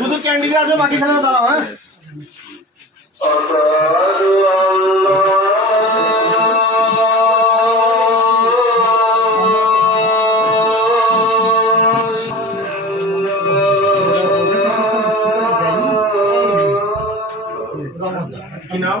শুধু ক্যান্ডি আছে বাকি সারা দাঁড়াও হ্যাঁ কি নাম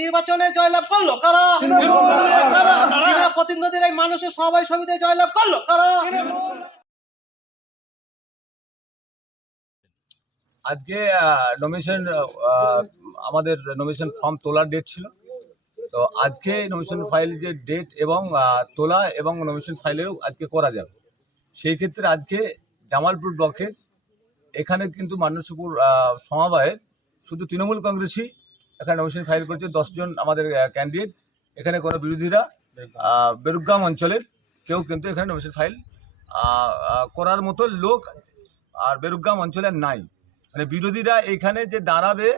নির্বাচনে জয়লাভ করল, কারা? বিনা প্রতিনিধির এই মানুষের সবাই সমিতি জয়লাভ করল, কারা? আজকে নমিনেশন আমাদের নমিনেশন ফর্ম তোলার ডেট ছিল। তো আজকে নমিনেশন ফাইল যে ডেট এবং তোলা এবং নমিনেশন ফাইলেও আজকে করা যাবে। সেই ক্ষেত্রে আজকে জামালপুর ব্লকের এখানে কিন্তু মান্যসপুর সমবায়ের শুধু তৃণমূল কংগ্রেসই এখানে নমিনেশন ফাইল করেছে দশজন আমাদের ক্যান্ডিডেট এখানে কোনো বিরোধীরা বেরুগ্রাম অঞ্চলের কেউ কিন্তু এখানে নমিনেশন ফাইল করার মতো লোক আর বেরুগ্রাম অঞ্চলের নাই। মানে বিরোধীরা এখানে যে দাঁড়াবে,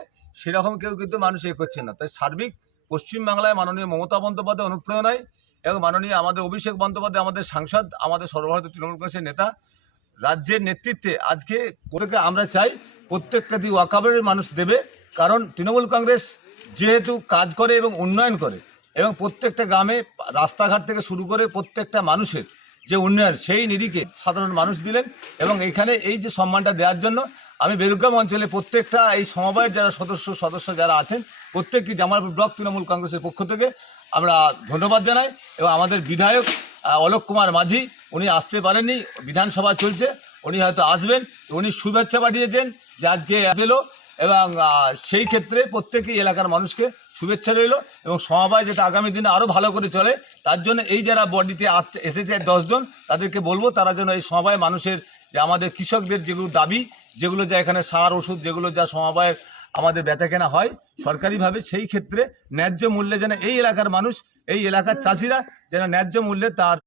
সেরকম কেউ কিন্তু মানুষ এ করছে না। তাই সার্বিক পশ্চিমবাংলায় মাননীয় মমতা বন্দ্যোপাধ্যায় অনুপ্রেরণায় এবং মাননীয় আমাদের অভিষেক বন্দ্যোপাধ্যায়, আমাদের সাংসদ, আমাদের সর্বভারতীয় তৃণমূল কংগ্রেসের নেতা, রাজ্যের নেতৃত্বে আজকে আমরা চাই, প্রত্যেকটা দিয়ে ওয়াকাবের মানুষ দেবে। কারণ তৃণমূল কংগ্রেস যেহেতু কাজ করে এবং উন্নয়ন করে, এবং প্রত্যেকটা গ্রামে রাস্তাঘাট থেকে শুরু করে প্রত্যেকটা মানুষের যে উন্নয়ন, সেই নিরিখে সাধারণ মানুষ দিলেন এবং এখানে এই যে সম্মানটা দেওয়ার জন্য আমি বেরুগ্রাম অঞ্চলে প্রত্যেকটা এই সমবায়ের যারা সদস্য সদস্য যারা আছেন, প্রত্যেককে জামালপুর ব্লক তৃণমূল কংগ্রেসের পক্ষ থেকে আমরা ধন্যবাদ জানাই এবং আমাদের বিধায়ক অলোক কুমার মাঝি, উনি আসতে পারেননি, বিধানসভা চলছে, উনি হয়তো আসবেন, উনি শুভেচ্ছা পাঠিয়েছেন যে আজকে পেল এবং সেই ক্ষেত্রে প্রত্যেকেই এলাকার মানুষকে শুভেচ্ছা রইল এবং সমবায় যাতে আগামী দিনে আরও ভালো করে চলে, তার জন্য এই যারা বডিতে আসছে এসেছে দশজন, তাদেরকে বলব তারা যেন এই সমবায় মানুষের যে আমাদের কৃষকদের যেগুলো দাবি, যেগুলো যা এখানে সার, ওষুধ, যেগুলো যা সমবায়ের আমাদের বেচা কেনা হয় সরকারিভাবে, সেই ক্ষেত্রে ন্যায্য মূল্যে যেন এই এলাকার মানুষ, এই এলাকার চাষিরা যেন ন্যায্য মূল্যে তার